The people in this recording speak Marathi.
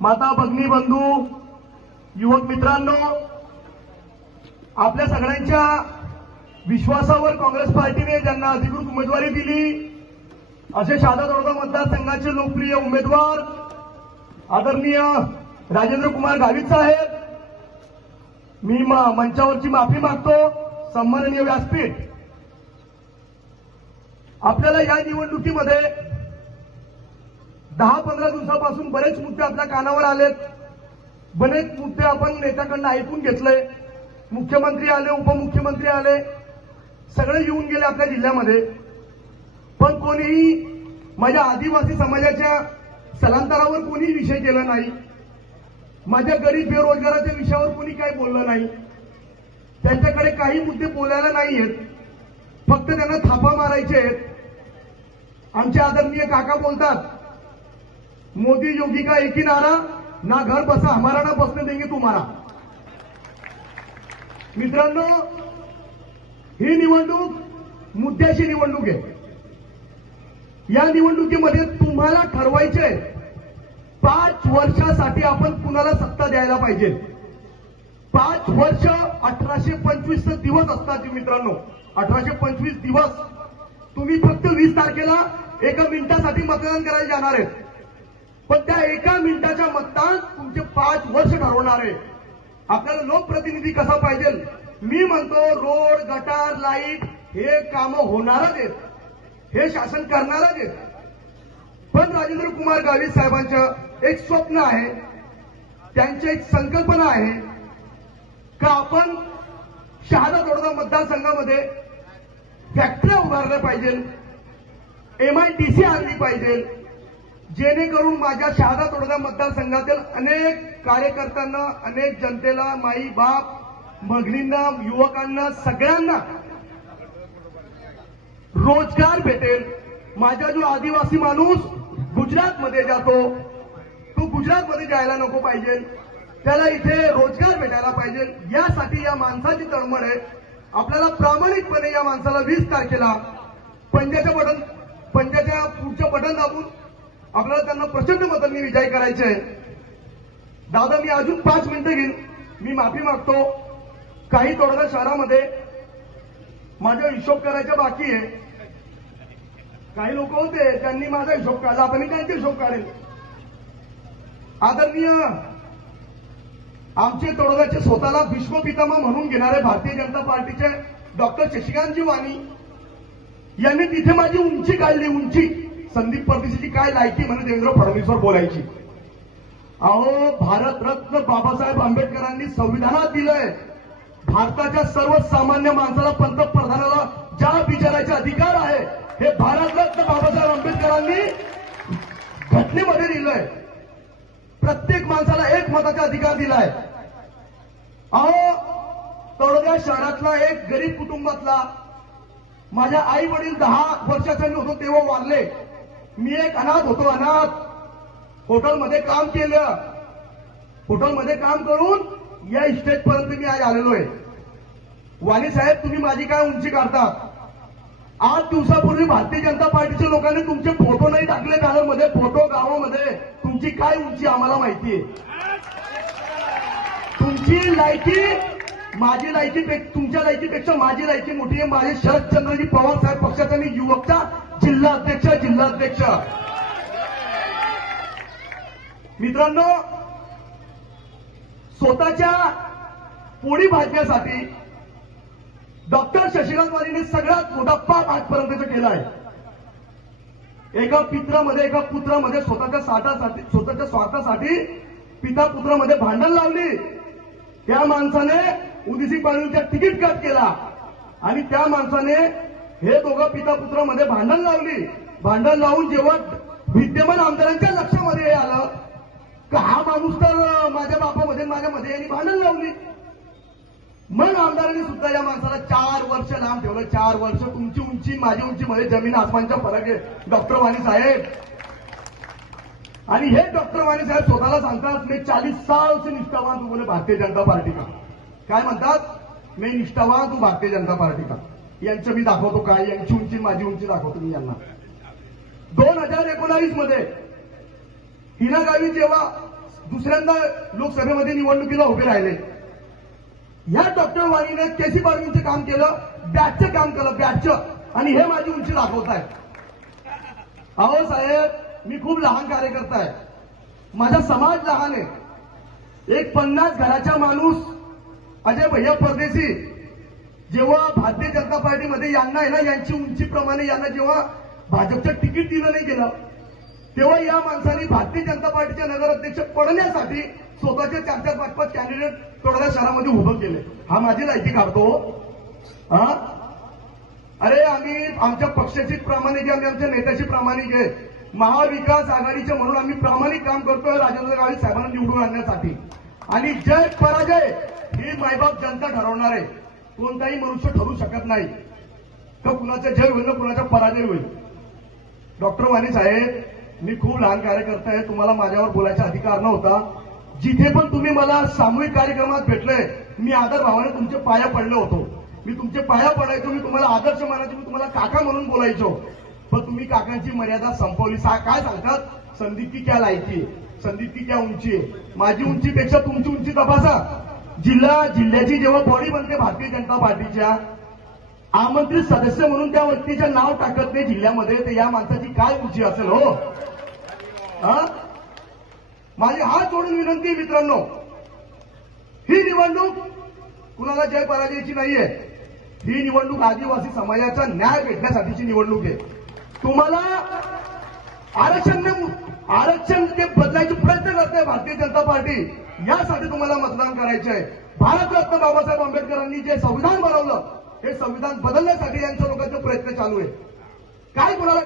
माता भगिनी बंधू युवक मित्रांनो, आपल्या सगळ्यांच्या विश्वासावर काँग्रेस पार्टीने ज्यांना अधिकृत उमेदवारी दिली असे शहादा तोडगा मतदारसंघाचे लोकप्रिय उमेदवार आदरणीय राजेंद्र कुमार गावित साहेब, मी मंचावरची माफी मागतो. सन्माननीय व्यासपीठ, आपल्याला या निवडणुकीमध्ये 10-15 दिवसापासून बरेच मुद्दे आपल्या कानावर आलेत. बरेच मुद्दे आपण नेत्याकडून ऐकून घेतले. मुख्यमंत्री आले, उपमुख्यमंत्री आले, सगळे येऊन गेले आपल्या जिल्ह्यामध्ये. पण कोणीही माझ्या आदिवासी समाजाच्या स्थलांतरावर कोणी विषय केला नाही. माझ्या गरीब बेरोजगाराच्या विषयावर कोणी काही बोललं नाही. त्यांच्याकडे काही मुद्दे बोलायला नाहीयेत, फक्त त्यांना थापा मारायचे आहेत. आमचे आदरणीय काका बोलतात, मोदी योगी का एक ही नारा, ना घर बसा हमारा ना बसने देंगे तुम्हारा. मित्रांनो, ही निवडणूक मुद्द्याची निवडणूक आहे. या निवडणुकीमध्ये तुम्हाला ठरवायचे 5 वर्षासाठी आपण कुणाला सत्ता द्यायला पाहिजे. 5 वर्ष 1825 दिवस असतात मित्रांनो. 1825 दिवस. तुम्ही फक्त 20 तारखेला एका मिनिटासाठी मतदान करायला जाणार आहेत, पण त्या एका मिनिटाच्या मतदान तुमचे 5 वर्ष ठरवणार आहे. आपल्याला लोकप्रतिनिधी कसा पाहिजे. मी म्हणतो रोड, गटार, लाईट हे कामं होणारच आहेत, हे शासन करणारच आहेत. पण राजेंद्र कुमार गावित साहेबांचं एक स्वप्न आहे, त्यांची एक संकल्पना आहे का आपण शहादा तोडगा मतदारसंघामध्ये फॅक्टऱ्या उभारल्या पाहिजे, MIDC आणली पाहिजे, जेणेकरून माझ्या शहादा तोडगा मतदारसंघातील अनेक कार्यकर्त्यांना, अनेक जनतेला, माई बाप, भगिनींना, युवकांना, सगळ्यांना रोजगार भेटेल. माझा जो आदिवासी माणूस गुजरातमध्ये जातो, तो गुजरातमध्ये जायला नको पाहिजे, त्याला इथे रोजगार भेटायला पाहिजे. यासाठी या माणसाची तळमळ आहे. आपल्याला प्रामाणिकपणे या माणसाला 20 तारखेला पंजाच्या पुढचं बटन दाबून आपल्याला त्यांना प्रचंड मतांनी विजय करायचे आहे. दादा, मी अजून 5 मिनिटं घेईन. मी माफी मागतो. काही तोडगा शहरामध्ये माझा हिशोब करायचा बाकी आहे. काही लोक होते त्यांनी माझा हिशोब काढला, आता मी त्यांचा हिशोब काढेल. आदरणीय आमचे तोडगाचे स्वतःला विश्वपितामह म्हणून घेणारे भारतीय जनता पार्टीचे डॉक्टर शशिकांतजी वाणी यांनी तिथे माझी उंची काढली. उंची संदीप परदेशीची काय लायकी म्हणे देवेंद्र फडणवीसवर बोलायची. अहो, भारतरत्न बाबासाहेब आंबेडकरांनी संविधानात दिलंय, भारताच्या सर्वसामान्य माणसाला, पंतप्रधानाला ज्या विचारायचा अधिकार आहे हे भारतरत्न बाबासाहेब आंबेडकरांनी घटनेमध्ये दिलंय. प्रत्येक माणसाला एक मताचा अधिकार दिलाय. अहो, तळोदा शहरातला एक गरीब कुटुंबातला माझ्या आई वडील 10 वर्षाचा मी होतो तेव्हा वारले. मी एक अनाथ होतो. अनाथ हॉटेलमध्ये काम केलं. हॉटेलमध्ये काम करून या स्टेजपर्यंत मी आज आलेलो आहे. वाणी साहेब, तुम्ही माझी काय उंची काढता. 8 दिवसापूर्वी भारतीय जनता पार्टीच्या लोकांनी तुमचे फोटो नाही टाकले बॅनरमध्ये. फोटो गावामध्ये तुमची काय उंची आम्हाला माहिती आहे. तुमची लायकी माझी लायकी, तुमच्या लायकीपेक्षा माझी लायकी मोठी आहे. माझे शरदचंद्रजी पवार साहेब पक्षाचा मी युवकचा जिल्हाध्यक्ष. मित्रांनो, स्वतःच्या पोळी भाजण्यासाठी डॉक्टर शशिकांत वाणीने सगळ्यात मोठा पाप आजपर्यंत केला आहे. एका पुत्रामध्ये स्वतःच्या स्वार्थासाठी पिता पुत्रामध्ये भांडण लावली. त्या माणसाने उदिसी पाटीलचा तिकीट कट केला आणि त्या माणसाने हे दोघं पिता पुत्रामध्ये भांडण लावली. भांडण लावून जेव्हा विद्यमान आमदारांच्या लक्षामध्ये हे आलं का हा माणूस तर माझ्या बापामध्ये माझ्यामध्ये यांनी भांडण लावली, मग आमदारांनी सुद्धा या माणसाला 4 वर्ष लांब ठेवलं. 4 वर्ष. तुमची उंची माझी उंची मध्ये जमीन आसमानचा फरक आहे डॉक्टर वाणी साहेब. आणि हे डॉक्टर वाणी साहेब स्वतःला सांगतात, मी 40 साल से निष्ठावान हूं भारतीय जनता पार्टी का. काय म्हणतात, मी निष्ठावान हूं भारतीय जनता पार्टी का. यांचं मी दाखवतो काय, यांची उंची माझी उंची दाखवतो मी यांना. 2019 मध्ये हिना गावी जेव्हा दुसऱ्यांदा लोकसभेमध्ये निवडणुकीला उभे राहिले. या डॉक्टर वाणीने केसी पाडवींचं काम केलं, बॅटचं काम केलं, बॅटचं, आणि हे माझी उंची दाखवत आहे. अहो साहेब, मी खूप लहान कार्यकर्ता आहे, माझा समाज लहान आहे. एक 50 घराचा माणूस अजय भैया परदेशी जेव्हा भारतीय जनता पार्टीमध्ये यांना आहे ना, यांची उंचीप्रमाणे यांना जेव्हा भाजपचं तिकीट दिलं नाही गेलं, तेव्हा या माणसाने भारतीय जनता पार्टीचे नगराध्यक्ष पडण्यासाठी स्वतःचे 4-4, 5-5 कॅन्डिडेट तोडल्या शहरामध्ये उभं केले. हा माझी लायकी काढतो. हा, अरे आम्ही आमच्या पक्षाची प्रामाणिक आहे, आम्ही आमच्या नेत्याची प्रामाणिक आहे. महाविकास आघाडीचे म्हणून आम्ही प्रामाणिक काम करतोय राजेंद्र गावित साहेबांना निवडून आणण्यासाठी. आणि जय पराजय ही मायबाप जनता ठरवणार आहे. कोणताही मनुष्य ठरू शकत नाही का कुणाचं जय होईल ना कुणाचा पराजय होईल. डॉक्टर वाणी साहेब, मी खूप लहान कार्यकर्ता आहे, तुम्हाला माझ्यावर बोलायचा अधिकार नव्हता. जिथे पण तुम्ही मला सामूहिक कार्यक्रमात भेटले, मी आदर भावाने तुमचे पाया पडलो होतो. मी तुमचे पाया पडायचो, मी तुम्हाला आदर्श मानायचो, मी तुम्हाला काका म्हणून बोलायचो. पण तुम्ही काकांची मर्यादा संपवली. काय सांगतात, संदीप की क्या लायकी आहे, संदीप की क्या उंची आहे. माझी उंचीपेक्षा तुमची उंची तपासा. जिल्ह्याची जेव्हा बॉडी बनते भारतीय जनता पार्टीच्या, आमंत्रित सदस्य म्हणून त्या व्यक्तीचं नाव टाकत नाही जिल्ह्यामध्ये, तर या माणसाची काय उंची असेल हो. माझी हात जोडून विनंती आहे मित्रांनो, ही निवडणूक कुणाला जय पराजयाची नाहीये. ही निवडणूक आदिवासी समाजाचा न्याय भेटण्यासाठीची निवडणूक आहे. तुम्हाला आरक्षण ते बदलायचे प्रयत्न करते भारतीय जनता पार्टी, यासाठी तुम्हाला मतदान करायचं आहे. भारतरत्न बाबासाहेब आंबेडकरांनी जे संविधान बनवलं, हे संविधान बदलण्यासाठी यांच्या लोकांचे प्रयत्न चालू आहे. काय कोणाला